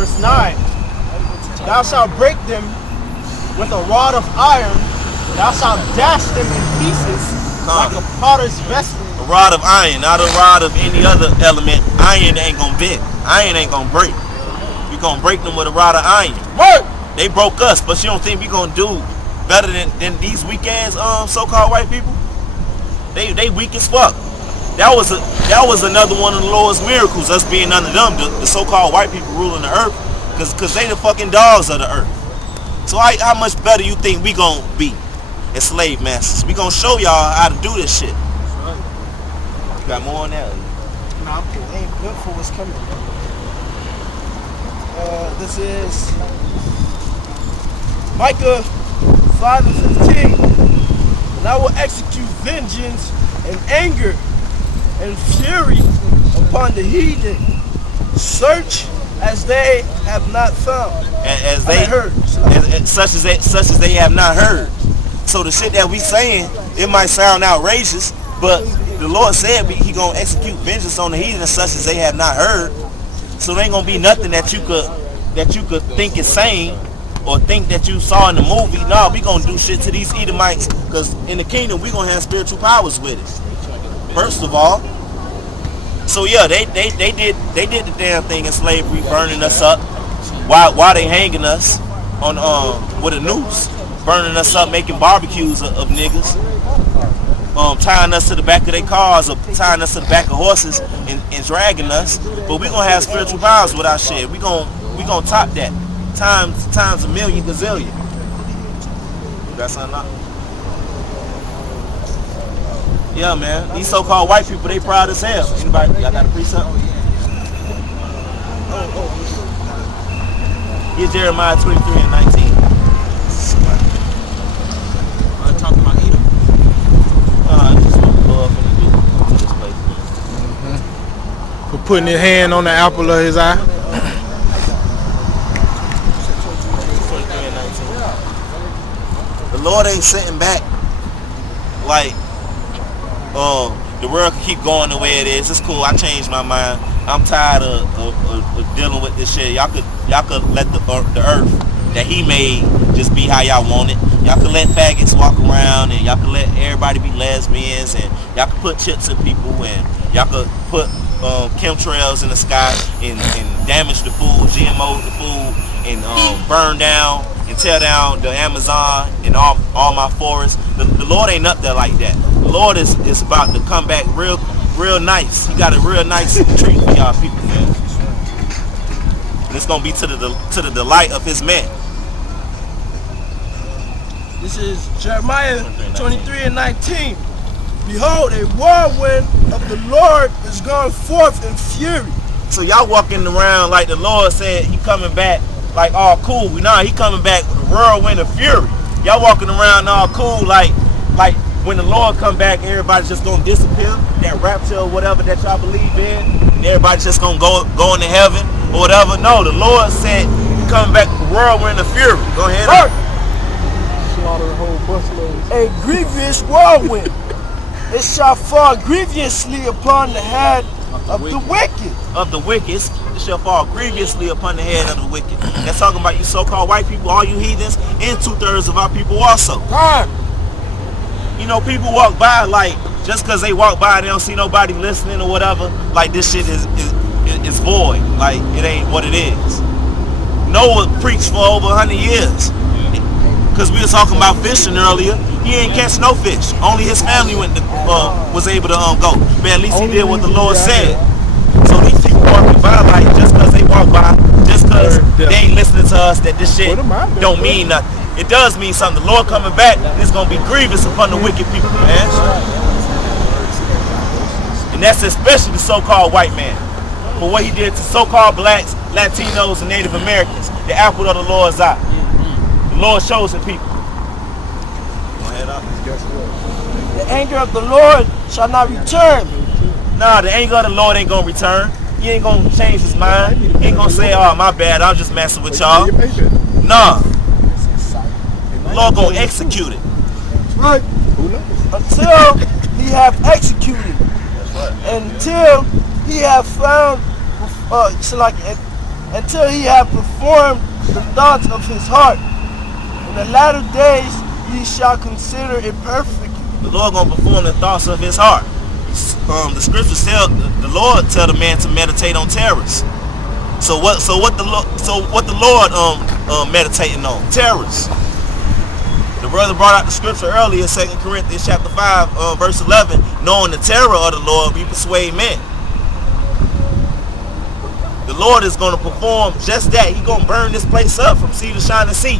Verse 9. Thou shalt break them with a rod of iron. Thou shalt dash them in pieces like a potter's vessel. A rod of iron, not a rod of any other element. Iron ain't gonna bend. Iron ain't gonna break. We gonna break them with a rod of iron. What? They broke us, but you don't think we gonna do better than these weak ass so-called white people? They weak as fuck. That was another one of the Lord's miracles, us being under them, the so-called white people ruling the earth, cause they the fucking dogs of the earth. So how much better you think we gonna be as slave masters? We gonna show y'all how to do this shit. You got more on that? Nah, I'm cool. I ain't built for what's coming. This is Micah 5:15. And I will execute vengeance and anger and fury upon the heathen. Search as they have not found. As they heard. Such as they have not heard. So the shit that we saying, it might sound outrageous, but the Lord said he gonna execute vengeance on the heathen such as they have not heard. So there ain't gonna be nothing that you could think is sane or think that you saw in the movie. No, we gonna do shit to these Edomites, because in the kingdom we gonna have spiritual powers with it. First of all. So yeah, they did the damn thing in slavery, burning us up while they hanging us on with a noose, burning us up, making barbecues of niggas, tying us to the back of their cars or tying us to the back of horses and dragging us. But we gonna have spiritual powers with our shit. We gonna top that times a million gazillion. You got something up? Yeah, man. These so-called white people, they proud as hell. Anybody? Y'all got a precept? Get Jeremiah 23:19. Talking about Edom? Just want to blow up in this place. For putting his hand on the apple of his eye. 23:19. The Lord ain't sitting back like the world can keep going the way it is. It's cool. I changed my mind. I'm tired of dealing with this shit. Y'all could let the earth that he made just be how y'all want it. Y'all could let faggots walk around, and y'all could let everybody be lesbians, and y'all could put chips in people, and y'all could put chemtrails in the sky and damage the food, GMO the food, and burn down and tear down the Amazon and all my forests. The Lord ain't up there like that. The Lord is about to come back real nice. He got a real nice treat for y'all people, man. And it's gonna be to the delight of his men. This is Jeremiah 23:19. Behold, a whirlwind of the Lord is gone forth in fury. So y'all walking around like the Lord said he coming back like all cool. Nah, he coming back with a whirlwind of fury. Y'all walking around all cool like when the Lord come back, everybody's just gonna disappear. That rapture or whatever that y'all believe in, and everybody's just gonna go into heaven or whatever. No, the Lord said he coming back with a whirlwind of fury. Go ahead. Slaughter a whole busload. A grievous whirlwind. It shall fall grievously upon the head of the wicked. Of the wicked. It shall fall grievously upon the head of the wicked. That's talking about you so-called white people, all you heathens, and 2/3 of our people also. God. You know, people walk by like, just because they walk by, they don't see nobody listening or whatever, like this shit is void. Like, it ain't what it is. Noah preached for over 100 years. Because we were talking about fishing earlier. He ain't catch no fish. Only his family was able to go. But at least he did what the Lord said. So these people walking by, like, just because they walk by, just because they ain't listening to us, that this shit don't mean nothing. It does mean something. The Lord coming back is going to be grievous upon the wicked people, man. And that's especially the so-called white man. For what he did to so-called blacks, Latinos, and Native Americans. The apple of the Lord's eye. The Lord shows the people. The anger of the Lord shall not return. Nah, the anger of the Lord ain't going to return. He ain't going to change his mind. He ain't going to say, oh, my bad, I'm just messing with y'all. Nah. The Lord going to execute it. Right. Until he have executed. Until he have found, until he had performed the thoughts of his heart. In the latter days ye shall consider it perfect. The Lord gonna perform the thoughts of his heart. The scriptures tell the Lord tell the man to meditate on terrors. So what the Lord meditating on? Terrors. The brother brought out the scripture earlier, 2 Corinthians chapter 5, verse 11. Knowing the terror of the Lord, we persuade men. The Lord is going to perform just that. He's going to burn this place up from sea to shining sea.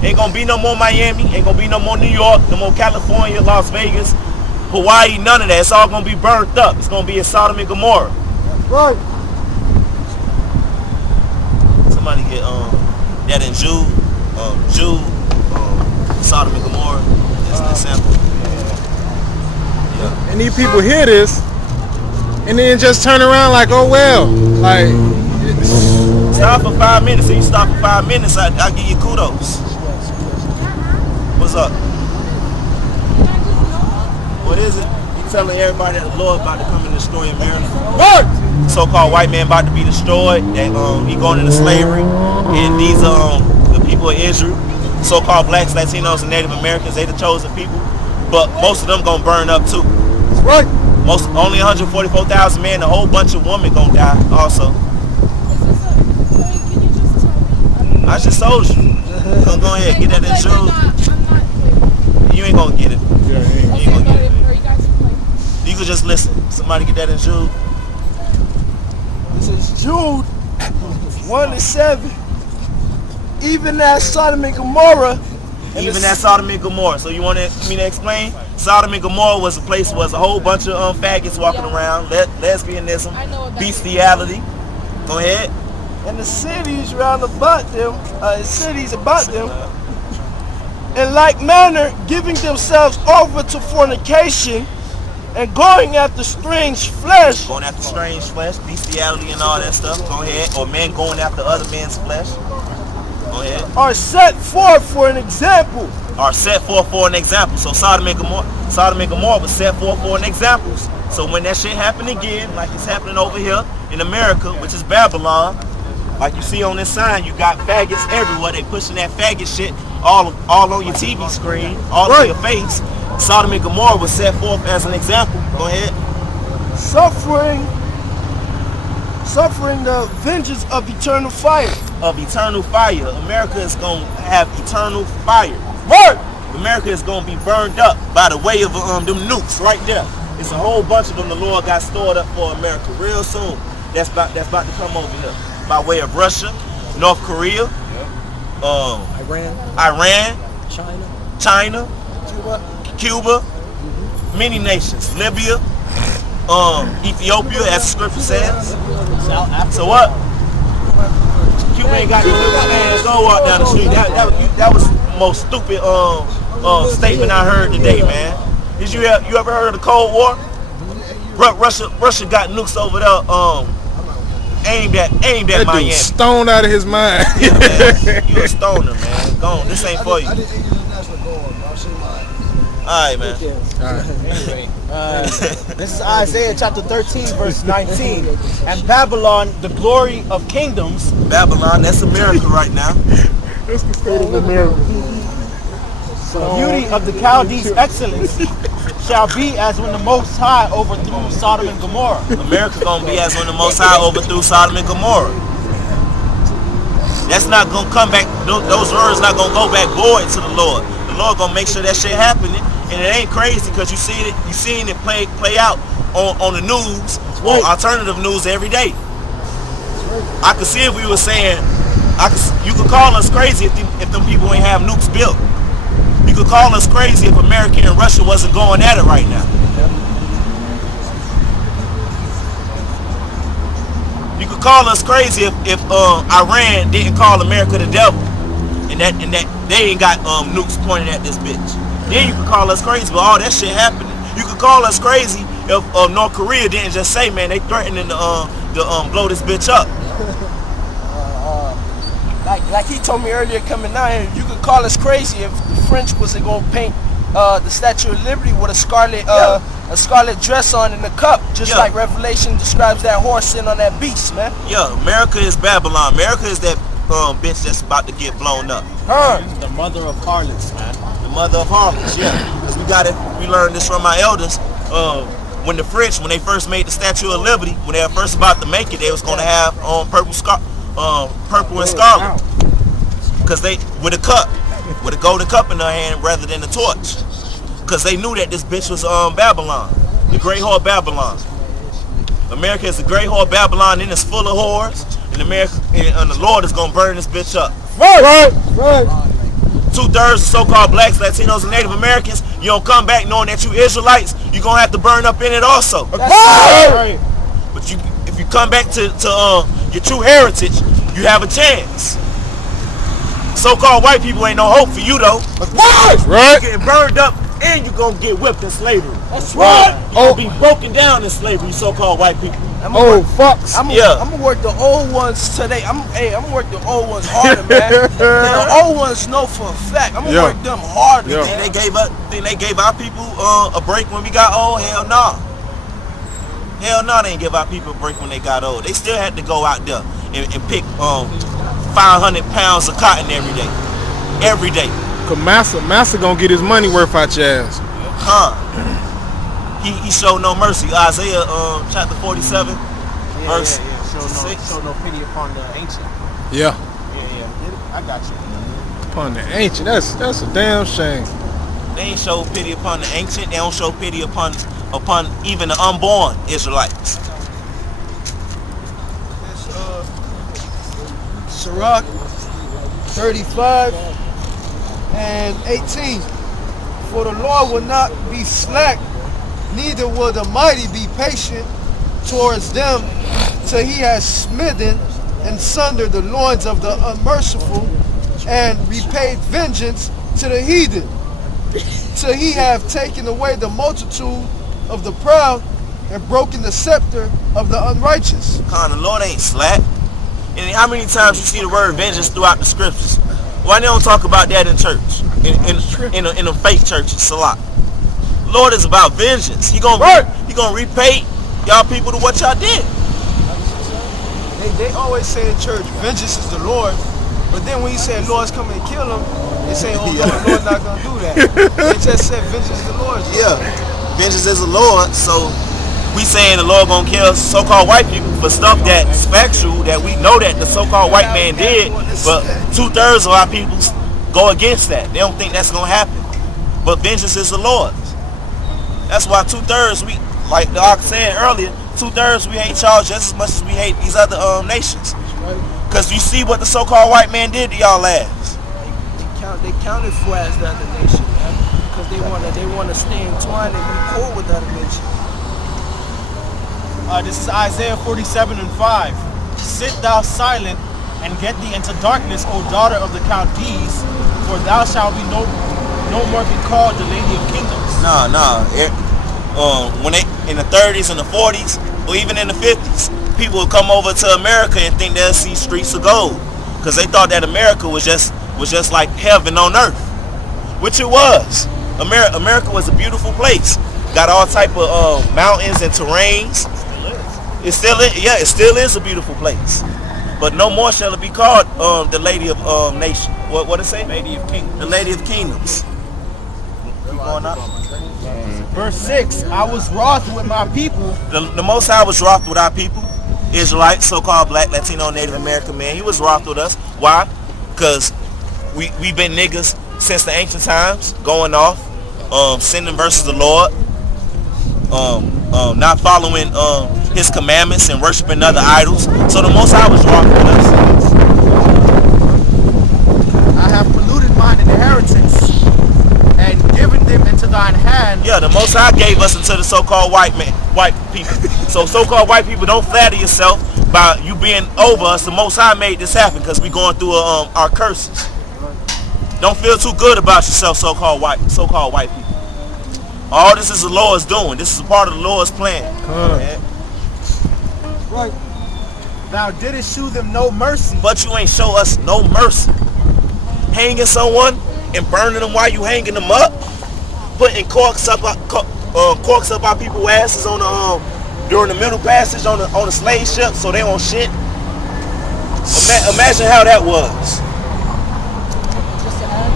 Ain't going to be no more Miami. Ain't going to be no more New York, no more California, Las Vegas, Hawaii, none of that. It's all going to be burnt up. It's going to be in Sodom and Gomorrah. Right. Somebody get that in Jude, Sodom and Gomorrah. That's an example. Yeah. And these people hear this and then just turn around like, oh well. Like, Stop for 5 minutes. If you stop for 5 minutes, I'll give you kudos. What's up? What is it? You telling everybody that the Lord about to come and destroy America? What? So-called white man about to be destroyed. That he going into slavery. And these the people of Israel, so-called blacks, Latinos, and Native Americans, they the chosen people. But most of them gonna burn up too. Right. Only 144,000 men. A whole bunch of women gonna die also. I just told you. Go ahead, get that in Jude. You ain't gonna get it. You ain't gonna get it. You could just listen. Somebody get that in Jude. This is Jude 1:7. Even as Sodom and Gomorrah. Even as Sodom and Gomorrah. So you want me to explain? Sodom and Gomorrah was a place, was a whole bunch of faggots walking around, lesbianism, bestiality. Go ahead. And the cities round about them, in like manner, giving themselves over to fornication and going after strange flesh. Going after strange flesh, bestiality and all that stuff. Go ahead. Or men going after other men's flesh. Go ahead. Are set forth for an example. Are set forth for an example. So Sodom and Gomorrah was set forth for an example. So when that shit happen again, like it's happening over here in America, which is Babylon, like you see on this sign, you got faggots everywhere. They pushing that faggot shit all on your TV screen, all on your face. Sodom and Gomorrah was set forth as an example. Go ahead. Suffering the vengeance of eternal fire. Of eternal fire. America is going to have eternal fire. Right. America is going to be burned up by the way of them nukes right there. It's a whole bunch of them the Lord got stored up for America real soon. That's about to come over here. By way of Russia, North Korea, Iran, China, Cuba, many nations, Libya, Ethiopia, as the scripture says. So what? Cuba ain't got no nukes, man. Go walk down the street. That was the most stupid statement I heard today, man. Did you ever heard of the Cold War? Russia got nukes over there. Aimed at that Miami. dude stoned out of his mind. Yeah, man. You a stoner, man. Go on. This ain't for you. Alright, man. Anyway, this is Isaiah chapter 13, verse 19. And Babylon, the glory of kingdoms. Babylon, that's America right now. That's the state of America. The beauty of the Chaldees' excellence shall be as when the Most High overthrew Sodom and Gomorrah. America gonna be as when the Most High overthrew Sodom and Gomorrah. That's not gonna come back. Those words not gonna go back void to the Lord. The Lord gonna make sure that shit happening, and it ain't crazy because you seeing it play out on the news, on alternative news every day. I could see if we were saying, you could call us crazy if them people ain't have nukes built. You could call us crazy if America and Russia wasn't going at it right now. You could call us crazy if Iran didn't call America the devil, and that they ain't got nukes pointed at this bitch. Then you could call us crazy, but all that shit happening. You could call us crazy if North Korea didn't just say, man, they threatening to blow this bitch up. Like he told me earlier coming down here, you could call us crazy if the French wasn't gonna paint the Statue of Liberty with a scarlet dress on and a cup, just like Revelation describes that horse sitting on that beast, man. Yeah, America is Babylon. America is that bitch that's about to get blown up. The mother of harlots, man. The mother of harlots, yeah. Because we learned this from our elders. When the French, when they first made the Statue of Liberty, when they were first about to make it, they was gonna have purple and scarlet. Because they with a golden cup in their hand rather than a torch. Because they knew that this bitch was Babylon, the great whore Babylon. America is the great whore Babylon, and it's full of whores. And America and the Lord is gonna burn this bitch up. Right. 2/3 of so-called blacks, Latinos, and Native Americans, you don't come back knowing that you Israelites, you're gonna have to burn up in it also. Right. But if you come back to your true heritage, you have a chance. So-called white people ain't no hope for you though. Right. You're getting burned up and you're gonna get whipped in slavery. That's right. You're gonna be broken down in slavery, so-called white people. I'm gonna work the old ones today. I'm gonna work the old ones harder, man. The old ones know for a fact. I'm gonna work them harder. You think they gave our people a break when we got old? Hell no. Hell no, they didn't give our people a break when they got old. They still had to go out there and pick 500 pounds of cotton every day. Every day. Cause Massa gonna get his money worth out your ass. He showed no mercy. Isaiah chapter 47, verse 6. Show no pity upon the ancient. Yeah. I got you. Upon the ancient. That's a damn shame. They ain't show pity upon the ancient. They don't show pity upon even the unborn Israelites. Sirach 35 and 18. For the Lord will not be slack, neither will the mighty be patient towards them, till he has smitten and sundered the loins of the unmerciful, and repaid vengeance to the heathen, till he have taken away the multitude of the proud, and broken the scepter of the unrighteous. The Lord ain't slack. And how many times you see the word vengeance throughout the scriptures? Why they don't talk about that in church? In a fake church, it's a lot. Lord is about vengeance. He gonna repay y'all people to what y'all did. They always say in church, vengeance is the Lord. But then when you say Lord's coming to kill them, they say, oh no, the Lord's not gonna do that. They just said vengeance is the Lord. Yeah, vengeance is the Lord. So we saying the Lord gonna kill so-called white people for stuff that's factual, that we know that the so-called white man did, but 2/3 of our people go against that. They don't think that's gonna happen. But vengeance is the Lord's. That's why 2/3 we, like the Ark said earlier, 2/3 we hate y'all just as much as we hate these other nations. Cause you see what the so-called white man did to y'all ass. They counted for as the other nation, man, because they wanna stay entwined and be cool with the other nation. This is Isaiah 47 and 5. Sit thou silent and get thee into darkness, O daughter of the Chaldees, for thou shalt be no more be called the Lady of Kingdoms. When they in the 30s and the 40s, or even in the 50s, people would come over to America and think they'll see streets of gold, because they thought that America was just like heaven on earth, which it was. America was a beautiful place. Got all type of mountains and terrains. It still is a beautiful place. But no more shall it be called the Lady of Nation. What it say? Lady of Kingdoms. The Lady of Kingdoms. Keep going up. Verse 6, I was wroth with my people. The Most High was wroth with our people. Israelites, so-called black, Latino, Native American man. He was wroth with us. Why? Because we've been niggas since the ancient times, going off, sinning versus the Lord, not following his commandments and worshiping other idols. So the Most High was wroth with us. I have polluted mine inheritance and given them into thine hand. Yeah, the Most High gave us into the so-called white people. So so-called white people, don't flatter yourself by you being over us. The Most High made this happen because we going through our curses. Don't feel too good about yourself, so-called white people. All this is the Lord's doing. This is a part of the Lord's plan. Right. Thou didst shew them no mercy. But you ain't show us no mercy. Hanging someone and burning them while you hanging them up. putting corks up our people's asses on the during the Middle Passage on the slave ship, so they won't shit. Imagine how that was. Just to add,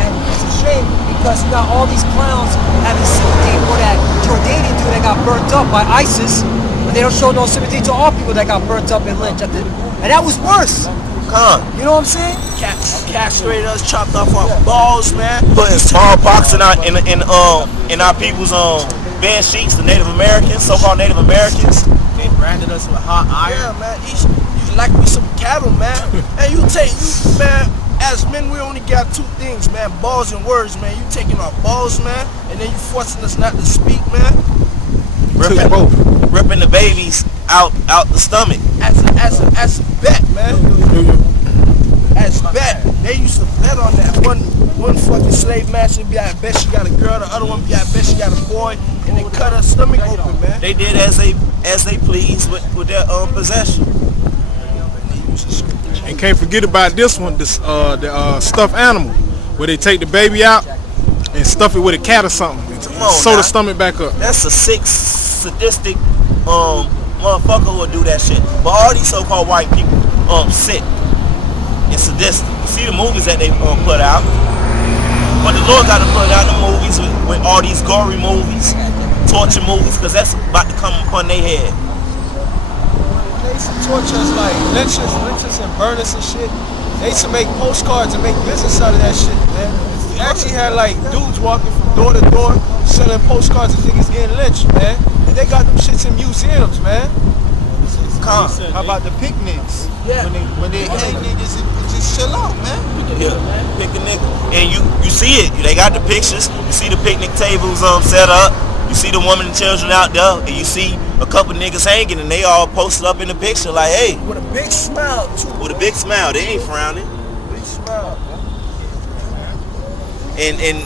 and it's a shame because you got all these clowns having sympathy for that Jordanian dude that got burnt up by ISIS, but they don't show no sympathy to all people that got burnt up in Lynch. And that was worse. You know what I'm saying? Castrated us, chopped off our balls, man. Putting smallpox in our people's bed sheets, the Native Americans, so-called Native Americans. They branded us with hot iron. Yeah, man. You like me some cattle, man. And man, as men, we only got two things, man. Balls and words, man. You taking our balls, man, and then you forcing us not to speak, man. Ripping the babies out the stomach. As a bet, man. As bet. They used to bet on that. One fucking slave master be, I bet she got a girl. The other one be, I bet she got a boy. And they cut her stomach open, man. They did as they pleased with their possession. And can't forget about this one, the stuffed animal, where they take the baby out and stuff it with a cat or something. Sew the stomach back up. That's a sick, sadistic motherfucker who will do that shit. But all these so-called white people sick and sadistic. You see the movies that they put out. But the Lord got to put out the movies with all these gory movies, torture movies, because that's about to come upon their head. They used to torture us like lynchers and burners and shit. They used to make postcards and make business out of that shit, man. We actually had like dudes walking from door to door selling postcards of niggas getting lynched, man. And they got them shits in museums, man. How about the picnics? Yeah. When they hang niggas and just chill out, man. Yeah, pick a nigga. And you see it. They got the pictures. You see the picnic tables set up. You see the woman and children out there, and you see a couple niggas hanging, and they all posted up in the picture like, hey. With a big smile, too. With a big smile. They ain't frowning. Big smile, man. And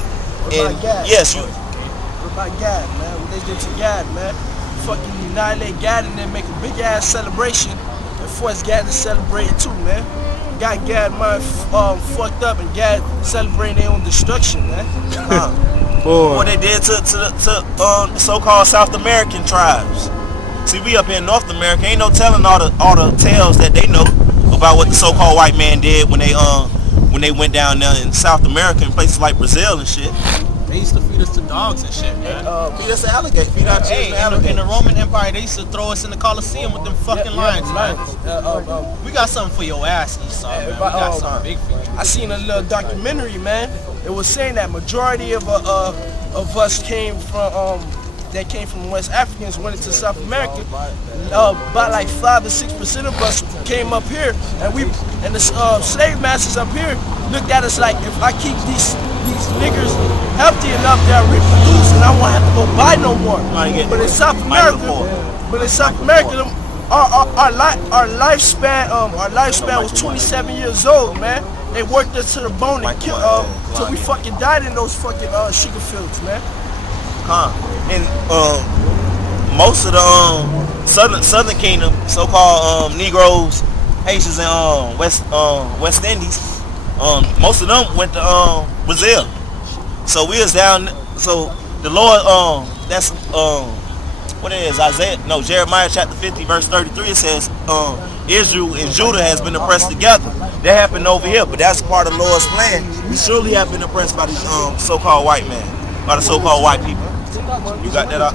yes, you. What about Gad, man? What they did to Gad, man? Fucking annihilate Gad and then make a big ass celebration and force Gad to celebrate it too, man. Got Gad mind fucked up and Gad celebrating their own destruction, man. What they did to so-called South American tribes. See, we up here in North America, ain't no telling all the tales that they know about what the so-called white man did when they went down there in South America in places like Brazil and shit. They used to feed us to dogs and shit, man. Feed us to alligator. Feed our children to alligator. In the Roman Empire, they used to throw us in the Colosseum with them fucking lions, man. We got something for your ass, Esau, man. We got something big for you. I seen a little documentary, man. It was saying that majority of us came from West Africans went into South America. About like 5 to 6% of us came up here, and the slave masters up here looked at us like, if I keep these niggers healthy enough, they'll reproduce, and I won't have to go buy no more. But in South America, our lifespan was 27 years old, man. They worked us to the bone and killed till we fucking died in those fucking sugar fields, man. And most of the Southern Kingdom, so-called Negroes, Haitians, and West Indies, most of them went to Brazil. So we was down. So the Lord, that's what it is, Jeremiah chapter 50 verse 33. It says Israel and Judah has been oppressed together. That happened over here, but that's part of the Lord's plan. We surely have been oppressed by these so-called white men, by the so-called white people. You got that up?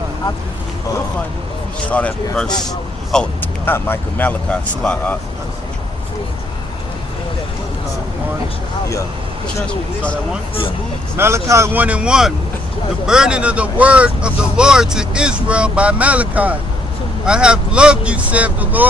Start at verse. Oh, not Micah, Malachi. Salah. Yeah. Malachi 1:1. The burden of the word of the Lord to Israel by Malachi. I have loved you, saith the Lord.